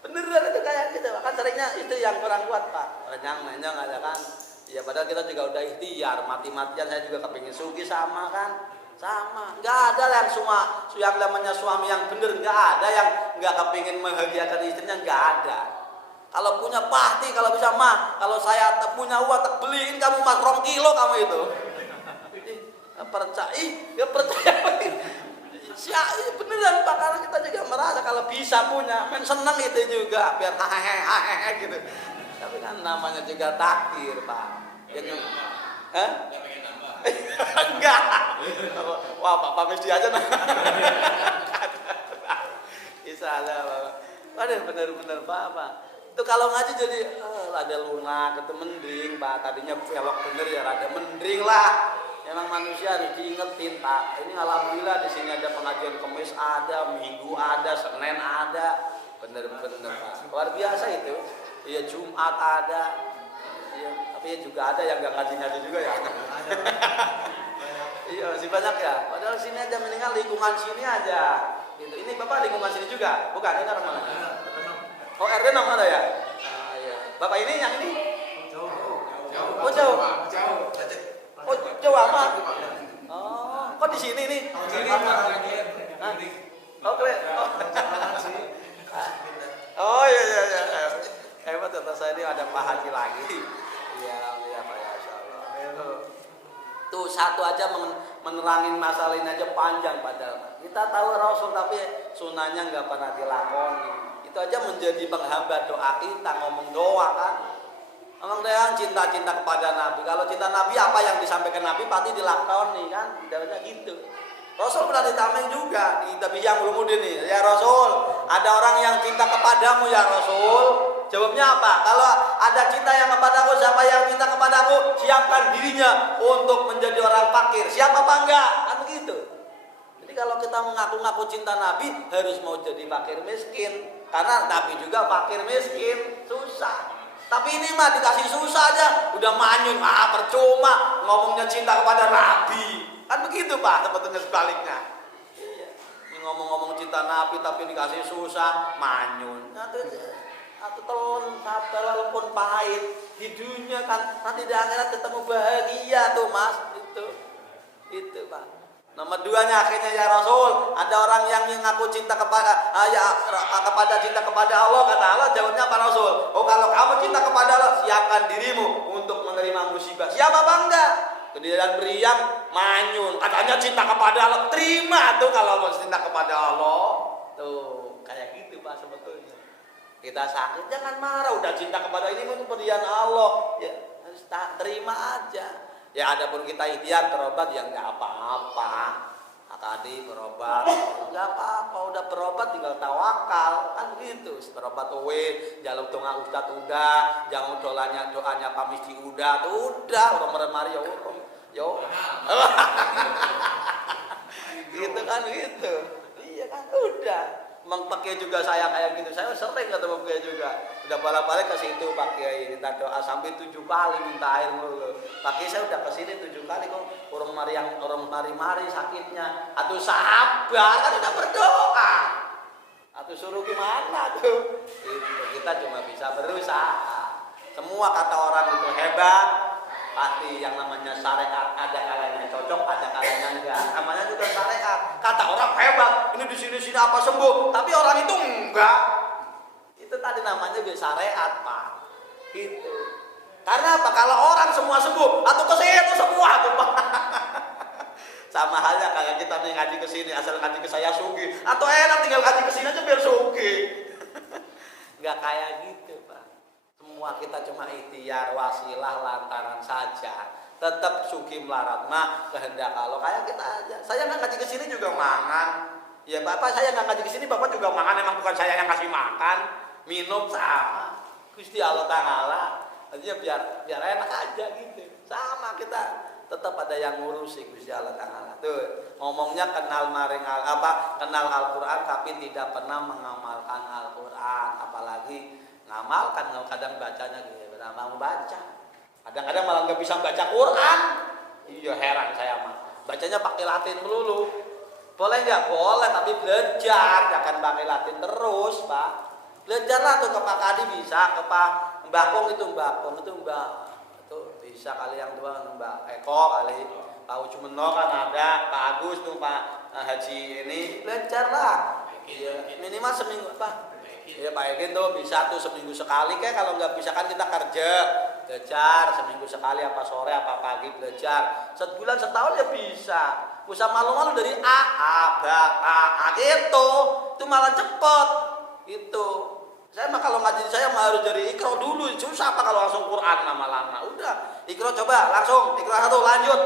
Beneran itu kayak gitu. Kan seringnya itu yang kurang kuat Pak. Renyang-renyang aja kan. Ya padahal kita juga udah ikhtiar, mati-matian saya juga kepingin sugi sama kan. Sama. Enggak ada yang semua yang namanya suami yang bener, enggak ada yang enggak kepingin membahagiakan istrinya, enggak ada. Kalau punya pasti, kalau bisa mah, kalau saya punya uang tak beliin kamu mas 2 kilo kamu itu. Percaya, ya percaya. Beneran Pak, karena kita juga merasa kalau bisa punya, seneng itu juga, biar hahehe gitu. Tapi kan namanya juga takdir Pak. Enggak. Wah Pak Misdi aja nah. Bisa ada Pak. Waduh bener-bener Pak. Itu kalau ngaji jadi ada lunak, itu mending Pak. Tadinya belok bener ya rada mending lah. Emang manusia harus diingetin Pak. Ini alhamdulillah di sini ada pengajian Kamis ada, Minggu ada, Senin ada. Bener-bener Pak. Luar biasa itu. Iya Jumat ada. Iya, tapi ya juga ada yang nggak ngaji-ngaji juga ya. Iya masih banyak ya. Padahal sini aja mendingan lingkungan sini aja. Gitu. Ini Bapak lingkungan sini juga? Bukan, ini orang mana? Oh RT 6 ada ya? Iya. Bapak ini yang ini? Jauh. Oh jauh. Oh jauh amat. Oh, kok di sini nih? Sini. Oke. Oh iya. Hebat ya, saya ini ada Pak Haji lagi. Iya Pak ya insyaallah. Tuh satu aja menerangin masalah ini aja panjang padahal. Kita tahu Rasul tapi sunahnya nggak pernah dilakoni. Itu aja menjadi penghambat doa kita, ngomong doa kan. Ngomong doa cinta kepada Nabi. Kalau cinta Nabi apa yang disampaikan Nabi pasti dilakoni kan. Ibaratnya gitu. Rasul pernah ditameng juga di Tabiyang Ulumuddin nih. Ya Rasul, ada orang yang cinta kepadamu ya Rasul. Jawabnya apa? Kalau ada cinta yang kepadaku, siapa yang cinta kepadaku, siapkan dirinya untuk menjadi orang fakir. Siapa apa enggak? Kan begitu. Jadi kalau kita mengaku-ngaku cinta Nabi, harus mau jadi fakir miskin. Karena Nabi juga fakir miskin, susah. Tapi ini mah dikasih susah aja, udah manyun, percuma ngomongnya cinta kepada Nabi. Kan begitu Pak, sebetulnya sebaliknya. Iya. Ini ngomong-ngomong cinta Nabi tapi dikasih susah, manyun. Atau telon sabar walaupun pahit di dunia kan nanti di akhirat ketemu bahagia tuh Mas. Itu Pak. Nomor 2-nya akhirnya ya Rasul, ada orang yang mengaku cinta kepada cinta kepada Allah, kata Allah, jawabnya apa Rasul? Oh kalau kamu cinta kepada Allah, siapkan dirimu untuk menerima musibah. Siapa apa enggak? Kemudian beriang manyun, katanya cinta kepada Allah, terima tuh kalau mau cinta kepada Allah. Tuh kayak gitu Pak sebetulnya. Kita sakit jangan marah, udah cinta kepada ini itu pemberian Allah, ya harus terima aja. Ya adapun kita ikhtiar berobat ya nggak apa-apa. Tadi berobat nggak apa-apa, udah berobat tinggal tawakal kan begitu. Berobat jaluk doa ustad udah, jangan doanya Pak Misdi udah, orang mari ya urung yo. Gitu kan gitu. Iya kan udah. Emang Pak Kiai juga saya kayak gitu, saya sering ketemu Pak Kiai juga. Udah balik-balik ke situ Pak Kiai minta doa sampai 7 kali minta air mulu. Pak Kiai saya udah kesini 7 kali kok orang mari sakitnya. Atuh sabar kan udah berdoa. Atuh suruh gimana tuh? Kita cuma bisa berusaha. Semua kata orang itu hebat. Pasti yang namanya syariat ada kalanya cocok, ada kalanya enggak. Namanya juga syariat. Kata orang hebat, ini di sini apa sembuh, tapi orang itu enggak. Itu tadi namanya juga syariat Pak. Gitu. Karena apa? Kalau orang semua sembuh, atau ke situ semua tuh Pak. Sama halnya kayak kita nih ngaji ke sini, asal ngaji ke saya sugi, atau enak tinggal ngaji ke sini aja biar sugi. Enggak kayak gitu Pak. Semua kita cuma ikhtiar wasilah lantaran saja. tetap suki melarat mah kehendak Allah. Kayak kita aja. Saya nggak ngaji ke sini juga mangan. Ya Bapak saya nggak ngaji ke sini, Bapak juga mangan. Emang bukan saya yang kasih makan, minum sama. Gusti Allah Ta'ala. Artinya biar enak aja gitu. Sama kita tetap ada yang ngurusi Gusti Allah Ta'ala. Tuh ngomongnya kenal kenal Al-Quran tapi tidak pernah mengamalkan Al-Quran, apalagi ngamalkan, kadang bacanya gitu, kadang mau baca, kadang-kadang malah nggak bisa baca Quran. Iya heran saya mah, bacanya pakai Latin melulu. Boleh nggak? Boleh, tapi belajar, jangan pakai Latin terus, Pak. Belajarlah tuh ke Pak Kadi bisa, ke Pak Mbak Kong itu bisa kali yang tua, Mbak Eko kali, Pak Ujumeno kan ada, Pak Agus tuh, Pak Haji ini, belajarlah. Iya, minimal seminggu, Pak. Iya Pak Egin tuh bisa tuh seminggu sekali, kayak kalau nggak bisa kan kita kerja, belajar seminggu sekali, apa sore apa pagi belajar, sebulan setahun ya bisa. Usah malu-malu dari A gitu, itu malah cepet gitu. Saya mah kalau ngaji saya mah harus dari Iqra dulu, susah apa kalau langsung Quran lama-lama. Udah, Iqra coba langsung, Iqra 1 lanjut,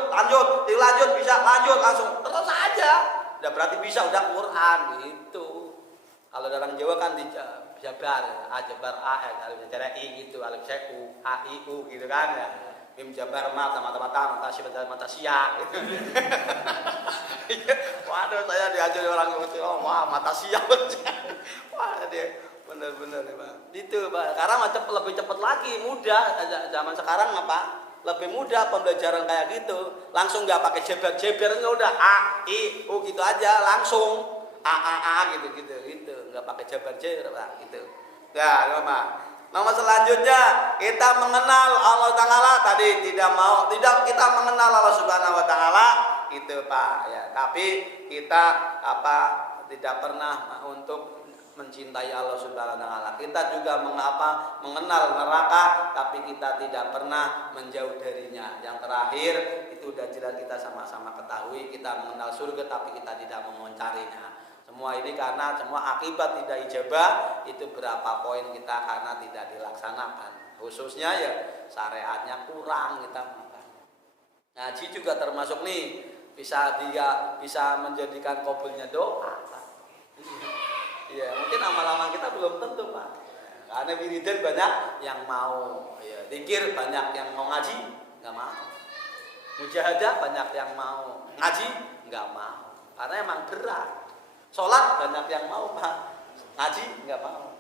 bisa lanjut langsung, terus aja. Udah berarti bisa, udah Quran gitu. Kalau orang Jawa kan dijabar, jabar A, alif jabar I gitu, alif U, A I U gitu kan ya. Mim jabar ma mata sia. Waduh, saya diajari orang Jawa, wah mata sia. Wah dia bener-bener ya Pak. Itu Pak, karena lebih cepat lagi, mudah. Zaman sekarang apa? Lebih mudah pembelajaran kayak gitu. Langsung nggak pakai jeber-jeber, nggak, udah A I U gitu aja langsung. A gitu nggak pakai jeber-jeber Pak gitu. Ya Pak. Nomor selanjutnya kita mengenal Allah Ta'ala tadi, tidak kita mengenal Allah Subhanahu Wa Ta'ala itu Pak ya. Tapi kita tidak pernah untuk mencintai Allah Subhanahu Wa Ta'ala. Kita juga mengenal neraka, tapi kita tidak pernah menjauh darinya. Yang terakhir itu udah jelas kita sama-sama ketahui, kita mengenal surga tapi kita tidak mencarinya. Semua ini karena semua akibat tidak ijabah, itu berapa poin kita karena tidak dilaksanakan. Khususnya ya syariatnya kurang kita makan. Ngaji juga termasuk nih, bisa menjadikan kabulnya doa. Iya, mungkin amal-amal kita belum tentu Pak. Karena wiridan banyak yang mau, ya, zikir banyak yang mau, ngaji nggak mau. Mujahadah banyak yang mau, ngaji nggak mau. Karena emang berat. Sholat banyak yang mau Pak, ngaji nggak mau.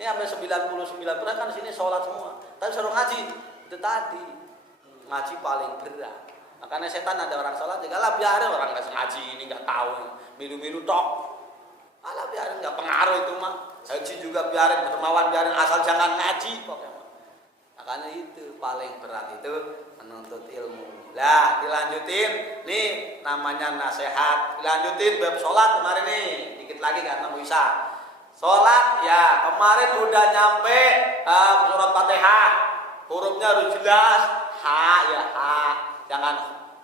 Ini sampai 99% kan sini sholat semua, tapi suruh ngaji itu tadi, ngaji paling berat. Makanya setan ada orang sholat, jikalah biarin orang nggak ngaji ini nggak tahu, milu-milu tok. Alah biarin, nggak pengaruh itu mah. Haji juga biarin, dermawan biarin, asal jangan ngaji pokoknya. Makanya itu paling berat itu menuntut ilmu. Lah dilanjutin, nih namanya nasihat. Dilanjutin bab sholat kemarin nih, dikit lagi karena bisa. Sholat ya kemarin udah nyampe surat Fatihah, hurufnya harus jelas, jangan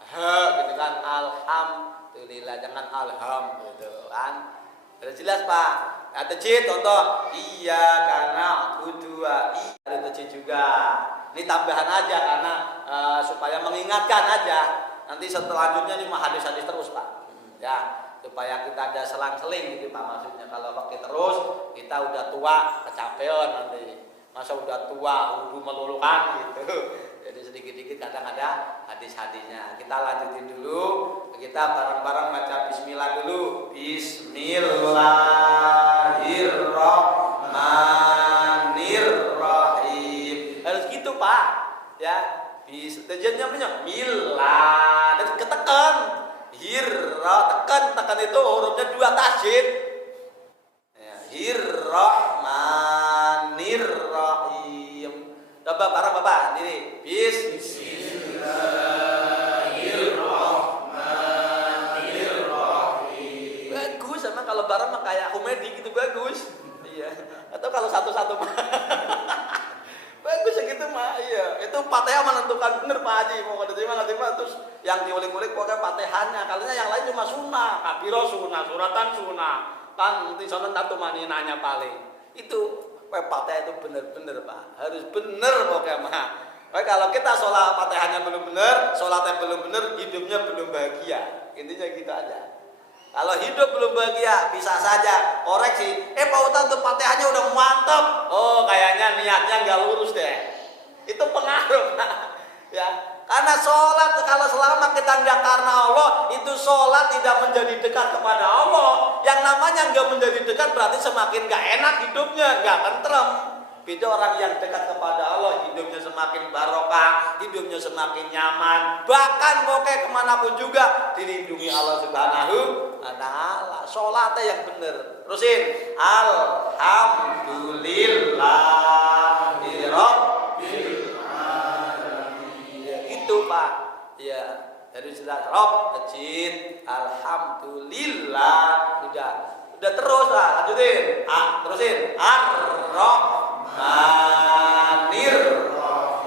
gitu kan, alhamdulillah, jangan alham gitu kan. Sudah jelas Pak. Ada C contoh, iya karena dua ada C juga. Ini tambahan aja karena supaya mengingatkan aja. Nanti selanjutnya ini hadis-hadis terus Pak. Ya, supaya kita ada selang-seling gitu Pak, maksudnya kalau pakai terus kita udah tua kecapean nanti. Masa udah tua wudu melulu kan gitu. Jadi sedikit-sedikit kadang ada hadis-hadisnya. Kita lanjutin dulu. Kita bareng-bareng baca bismillah dulu. Bismillahirrahmanirrahim. Harus gitu Pak. Ya, tujuannya punya milah dan ketekan. Tekan itu hurufnya 2 tasjid. Ya, Rahmanirrahim. Coba bareng Bapak, ini Bismillahirrahmanirrahim. Bagus, emang kalau bareng mah kayak komedi gitu bagus. Iya. Atau kalau satu-satu mah bagus segitu mah. Iya. Itu Fatihah menentukan bener Pak Haji. Mau nggak terima terus yang diulik-ulik pokoknya Fatihahnya. Kalau yang lain cuma sunnah, kabiro sunnah, suratan sunnah. Kan nanti sonan tatu maninanya paling. Itu Fatihah itu bener-bener Pak, harus bener pokoknya mah. Kalau kita sholat Fatihahnya belum benar, sholatnya belum benar, hidupnya belum bahagia. Intinya gitu aja. Kalau hidup belum bahagia, bisa saja koreksi. Pak Ustadz, Fatihahnya udah mantap. Oh, kayaknya niatnya nggak lurus deh. Itu pengaruh. Ya, karena sholat kalau selama kita nggak karena Allah, itu sholat tidak menjadi dekat kepada Allah. Yang namanya nggak menjadi dekat berarti semakin nggak enak hidupnya, nggak tentrem. Beda orang yang dekat kepada Allah, hidupnya semakin barokah, hidupnya semakin nyaman, bahkan pokoknya kemanapun juga dilindungi Allah Subhanahu wa Ta'ala. Sholatnya yang bener. Terusin, alhamdulillahirabbil alamin. Ya, itu Pak. Ya, dari jelas Rob, Majid, alhamdulillah. Udah terus lah, lanjutin. Terusin, Manir.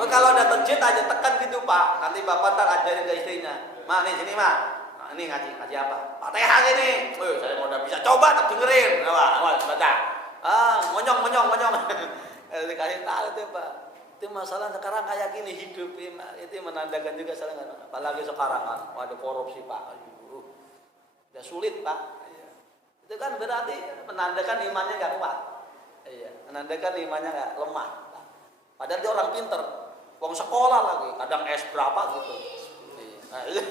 Kalau ada tajwid aja tekan gitu Pak. Nanti Bapak ntar ajarin ke istrinya. Ma nih sini Ma. Nah, ini ngaji apa? Fatihah ini. Saya udah bisa coba tak dengerin. Awas baca. Monyong. Dikasih tahu tuh Pak. Itu masalah sekarang kayak gini hidup itu menandakan juga salah nggak? Apalagi sekarang kan, ada korupsi Pak. Udah sulit Pak. Itu kan berarti menandakan imannya nggak kuat. Iya, menandakan imannya nggak lemah. Padahal dia orang pinter, uang sekolah lagi, kadang S berapa gitu. Iya.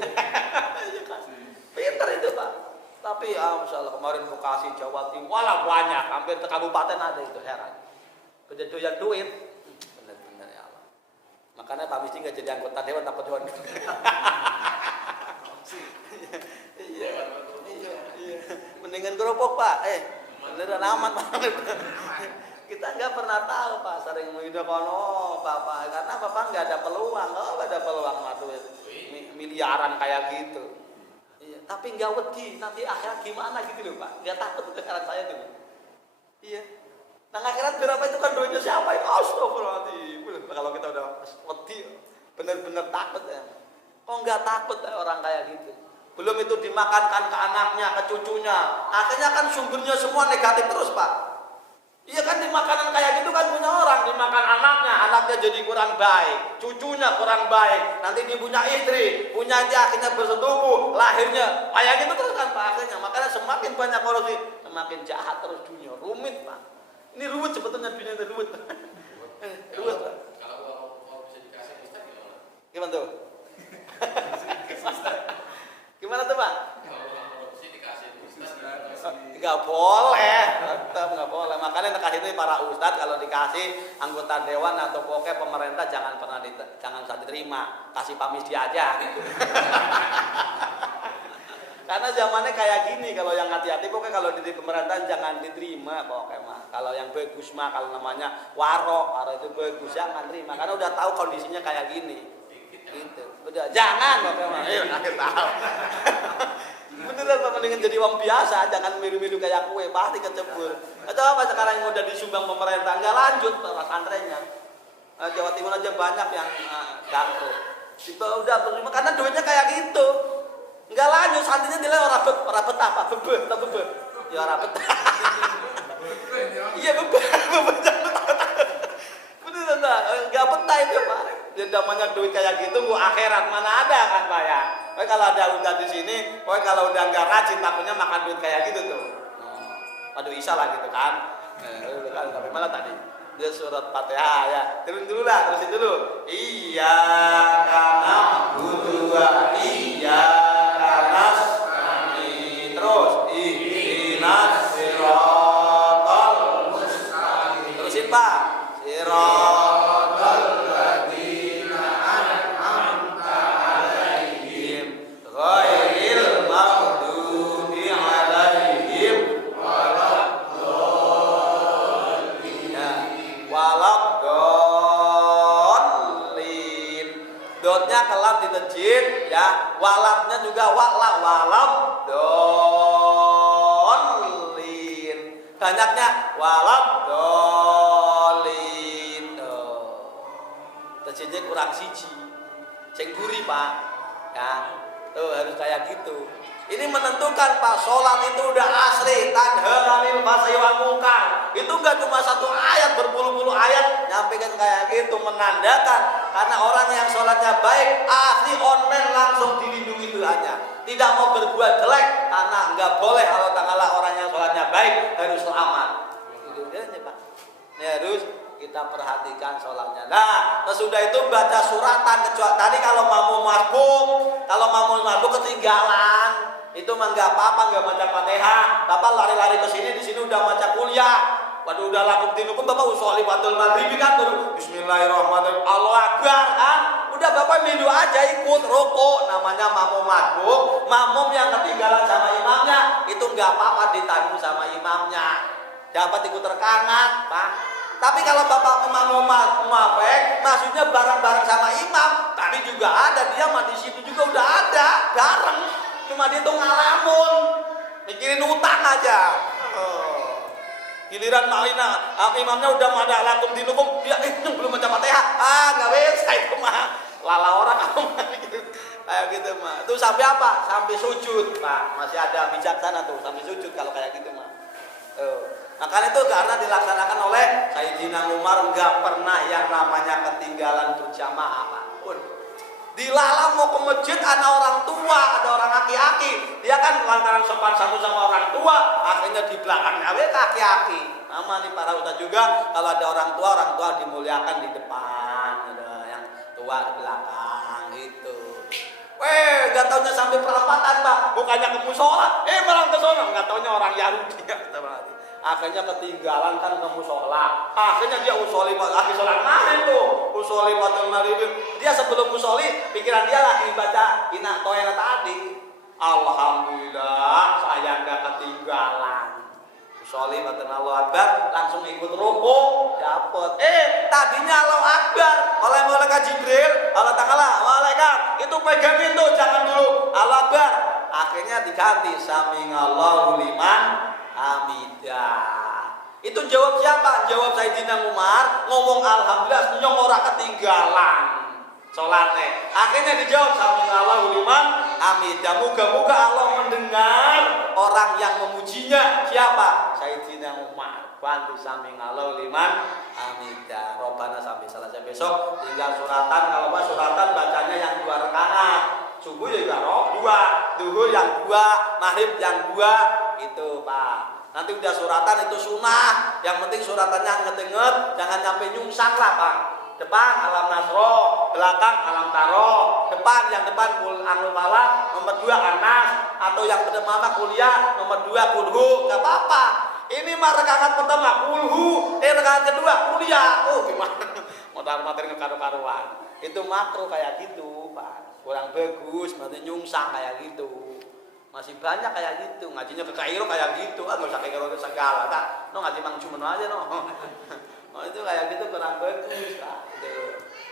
Pinter itu Pak. Tapi Masya Allah kemarin Bekasi, Jawa Timur, walah banyak, hampir ke kabupaten ada itu, heran. Kejadian duit, benar-benar ya Allah. Makanya Pak Misti nggak jadi anggota dewan takut dewan. Iya. Mendingan gerobak Pak, beneran aman banget. Kita nggak pernah tahu Pak, sering menghidap Bapak, karena Bapak nggak ada peluang, duit miliaran kayak gitu. Iya, tapi nggak wedi, nanti akhirat gimana gitu loh Pak, nggak takut itu akhirat saya tuh. Iya, nah akhirat berapa itu kan duitnya siapa itu? Astagfirullahaladzim. Kalau kita udah wedi, bener-bener takut ya. Kok nggak takut orang kayak gitu? Belum itu dimakankan ke anaknya, ke cucunya. Akhirnya kan sumbernya semua negatif terus Pak. Iya kan di makanan kayak gitu kan punya orang, dimakan anaknya jadi kurang baik, cucunya kurang baik, nanti dia punya istri, punya dia akhirnya bersetubuh, lahirnya kayak gitu terus kan Pak akhirnya. Makanya semakin banyak korupsi, semakin jahat terus dunia, rumit Pak. Ini rumit sebetulnya dunia ini rumit. Rumit Pak. Kalau bisa dikasih Ustaz gimana tuh? Gimana tuh Pak? Nggak boleh, tetap nggak boleh. Makanya kasih itu para ustadz kalau dikasih anggota dewan atau pokoknya pemerintah jangan usah diterima, kasih pamisi aja. Karena zamannya kayak gini, kalau yang hati-hati pokoknya kalau di pemerintahan jangan diterima pokoknya mah. Kalau yang bagus mah kalau namanya waro itu bagus jangan terima karena udah tahu kondisinya kayak gini. Gitu. Udah jangan pokoknya mah. Kasih tahu. Beneran Pak, mendingan jadi orang biasa, jangan miru-miru kayak kue, pasti kecebur. Coba sekarang yang udah disumbang pemerintah, nggak lanjut pesantrennya. Jawa Timur aja banyak yang bangkrut. Udah terima karena duitnya kayak gitu. Nggak lanjut, santrinya nilai orang betah Pak, bebe. Ya orang betah. Iya bebe. Beneran nggak betah itu Pak. Dia namanya duit kayak gitu, gua akhirat mana ada kan Pak ya. Pokoknya kalau ada udah di sini, pokoknya kalau udah nggak rajin takutnya makan duit kayak gitu tuh. Aduh Isa lah gitu kan. Sampai mana tadi? Dia surat Fatihah ya. Terusin dulu. Iya karena butuh iya karena kami terus ihdinas siratal mustaqim. Terusin Pak. Siratal ladzina an'amta alaihim ghairil maghdubi alaihim waladdallin. Dotnya kelam di tajwid ya, walabnya juga waladdallin. Banyaknya waladdallin. Tajwidnya kurang siji. Sing gurih Pak. Ya. Tuh harus kayak gitu. Ini menentukan Pak, sholat itu udah asli, tanha anil fahsya'i wal munkar. Itu enggak cuma satu ayat, berpuluh-puluh ayat nyampaikan kayak gitu, menandakan Karena orang yang sholatnya baik, asli online langsung dilindungi Tuhannya. Tidak mau berbuat jelek, karena nggak boleh Allah Ta'ala orang yang sholatnya baik harus selamat. Itu dia nih Pak. Ini harus kita perhatikan sholatnya. Nah, sesudah itu baca suratan. Kecuali tadi kalau makmum mabuk ketinggalan, itu mah nggak apa-apa, nggak baca Fatihah. Bapak lari-lari ke sini, di sini udah baca kuliah. Waduh, udah lakum dinukum, Bapak usolli wadul maghribi kan baru Bismillahirrahmanirrahim, Allahu Akbar kan. Udah Bapak mindu aja ikut rokok, namanya makmum mabuk. Makmum yang ketinggalan sama imamnya itu nggak apa-apa ditanggung sama imamnya. Dapat ikut rekanan, Pak. Tapi kalau Bapak makmum mabek, maksudnya bareng-bareng sama imam, tadi juga ada dia mah di situ juga udah ada bareng. Cuma dia tuh ngalamun, mikirin utang aja. Giliran malina, imamnya udah ada lakum dinukum, dia belum baca Fatihah. Nggak bisa itu mah. Lala orang gitu. Kayak gitu mah. Itu sampai apa? Sampai sujud, Pak. Masih ada bijaksana tuh sampai sujud kalau kayak gitu mah. Nah, karena itu karena dilaksanakan oleh Sayyidina Umar, nggak pernah yang namanya ketinggalan berjamaah apapun. Dilalah mau ke masjid ada orang tua, ada orang aki-aki. Dia kan lantaran sopan satu sama orang tua, akhirnya di belakangnya aki-aki. Nama nih para ustaz juga, kalau ada orang tua dimuliakan di depan, ada yang tua di belakang gitu. Gak taunya sampai perempatan Pak, bukannya ke musola, malah ke sono, gak taunya orang Yahudi. Akhirnya ketinggalan kan ke musola. Akhirnya dia usoli lagi sholat maghrib tuh. Usoli wadul maghrib. Dia sebelum usoli pikiran dia lagi baca Inna Toyana tadi. Alhamdulillah saya nggak ketinggalan. Usoli wadul Allahu Akbar langsung ikut rukuk dapat. Tadinya Allahu Akbar oleh malaikat Jibril, Allah Ta'ala, malaikat itu pegang itu jangan dulu Allahu Akbar. Akhirnya diganti Sami'allahu liman hamidah. Itu jawab siapa? Jawab Sayyidina Umar, ngomong alhamdulillah nyong ora ketinggalan salatnya. Akhirnya dijawab Sami'allahu liman hamidah. Moga-moga Allah mendengar orang yang memujinya. Siapa? Sayyidina Umar. Bantu Sami'allahu liman hamidah. Robbana sampai selesai besok tinggal suratan. Kalau Pak suratan bacanya yang 2 rakaat. Subuh juga 2, duhur yang 2, maghrib yang 2, itu Pak. Nanti udah suratan itu sunnah. Yang penting suratannya inget-inget, jangan sampai nyungsang lah Pak. Depan alam nasro, belakang alam taro. Yang depan kul anul falak, nomor 2 anas, atau yang pertama kuliah nomor 2 kulhu, gak apa-apa. Ini mah rakaat pertama kulhu, rakaat kedua kuliah. Gimana? Modal-modal ngekaru-karuan. Itu makro kayak gitu Pak. Kurang bagus, nanti nyungsang kayak gitu. Masih banyak kayak gitu, ngajinya ke Kairo kayak gitu. Nggak usah Kairo segala, tak? No ngaji Mang Cuman aja no. Itu kayak gitu kurang bagus, tak?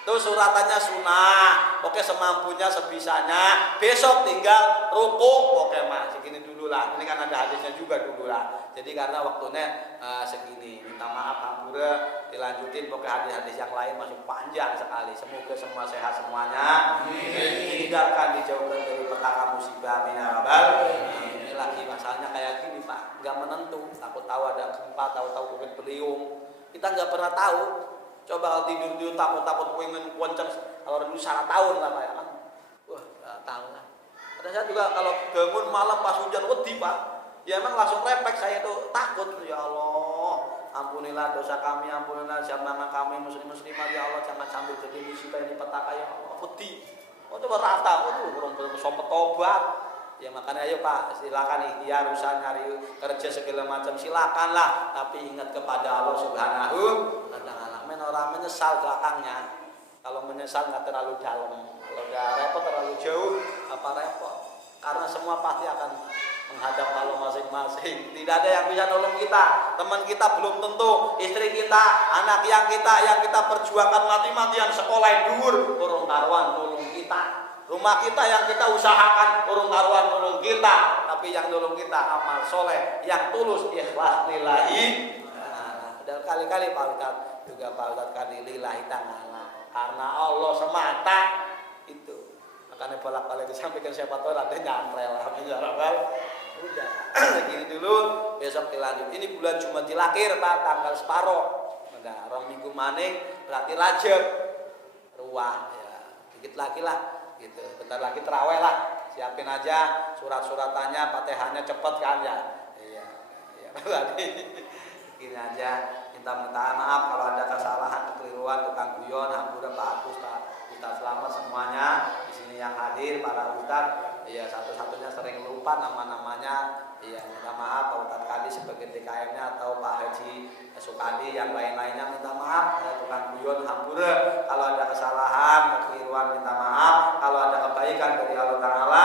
Itu suratannya sunnah, oke semampunya sebisanya. Besok tinggal rukuk, oke mas, segini dulu lah. Ini kan ada hadisnya juga dulu lah. Jadi karena waktunya segini, minta maaf hampura, dilanjutin pokoknya hadis-hadis yang lain masih panjang sekali. Semoga semua sehat semuanya, dihindarkan, dijauhkan dari petaka musibah, amin ya rabbal. Ini lagi masalahnya kayak gini Pak, nggak menentu. Takut tahu ada gempa, tahu-tahu bukit beliung. Kita nggak pernah tahu. Coba kalau tidur takut pengen kenceng, kalau dulu 100 tahun lah Pak ya kan. Wah, nggak tahu lah. Ada saya juga kalau bangun malam pas hujan wedi Pak, ya emang langsung refleks saya itu takut. Ya Allah, ampunilah dosa kami, ampunilah jamaah kami muslim-muslimah ya Allah, jangan sampai jadi musibah ini petaka ya Allah. Wedi. Coba rata, belum sompet tobat. Ya makanya ayo Pak, silakan ikhtiar usaha nyari kerja segala macam silakanlah, tapi ingat kepada Allah Subhanahu wa taala. Orang menyesal belakangnya. Kalau menyesal nggak terlalu dalam, kalau udah repot terlalu jauh apa repot, karena semua pasti akan menghadap Allah masing-masing. Tidak ada yang bisa nolong kita, teman kita belum tentu, istri kita, anak yang kita perjuangkan mati-matian sekolah dhuwur, urung karuan nolong kita. Rumah kita yang kita usahakan urung karuan nolong kita, tapi yang nolong kita amal soleh yang tulus ikhlas lillahi. Udah kali-kali Pak Ustaz juga Pak Ustaz kali lillahi ta'ala, karena Allah semata itu. Makanya bolak-balik disampaikan siapa tahu ada nyantrel amin ya rabbal. Udah gini dulu, besok dilanjut. Ini bulan Jumat akhir Pak, tanggal separuh. Udah 2 minggu maning berarti Rajab. tua ya. Dikit lagi lah gitu. Bentar lagi terawih lah. Siapin aja surat-suratannya, Fatihahnya cepet kan ya. Iya. Iya. Berarti gini aja, minta maaf kalau ada kesalahan, kekeliruan, tukang guyon, hampura Pak Agus, Pak Ustaz Selamat semuanya di sini yang hadir, para ustaz. Iya, satu-satunya sering lupa nama-namanya. Iya, minta maaf Pak Ustaz Kadi sebagai TKM-nya atau Pak Haji Sukadi yang lain-lainnya minta maaf. Tukang guyon, hampura kalau ada kesalahan, kekeliruan minta maaf. Kalau ada kebaikan dari Allah Ta'ala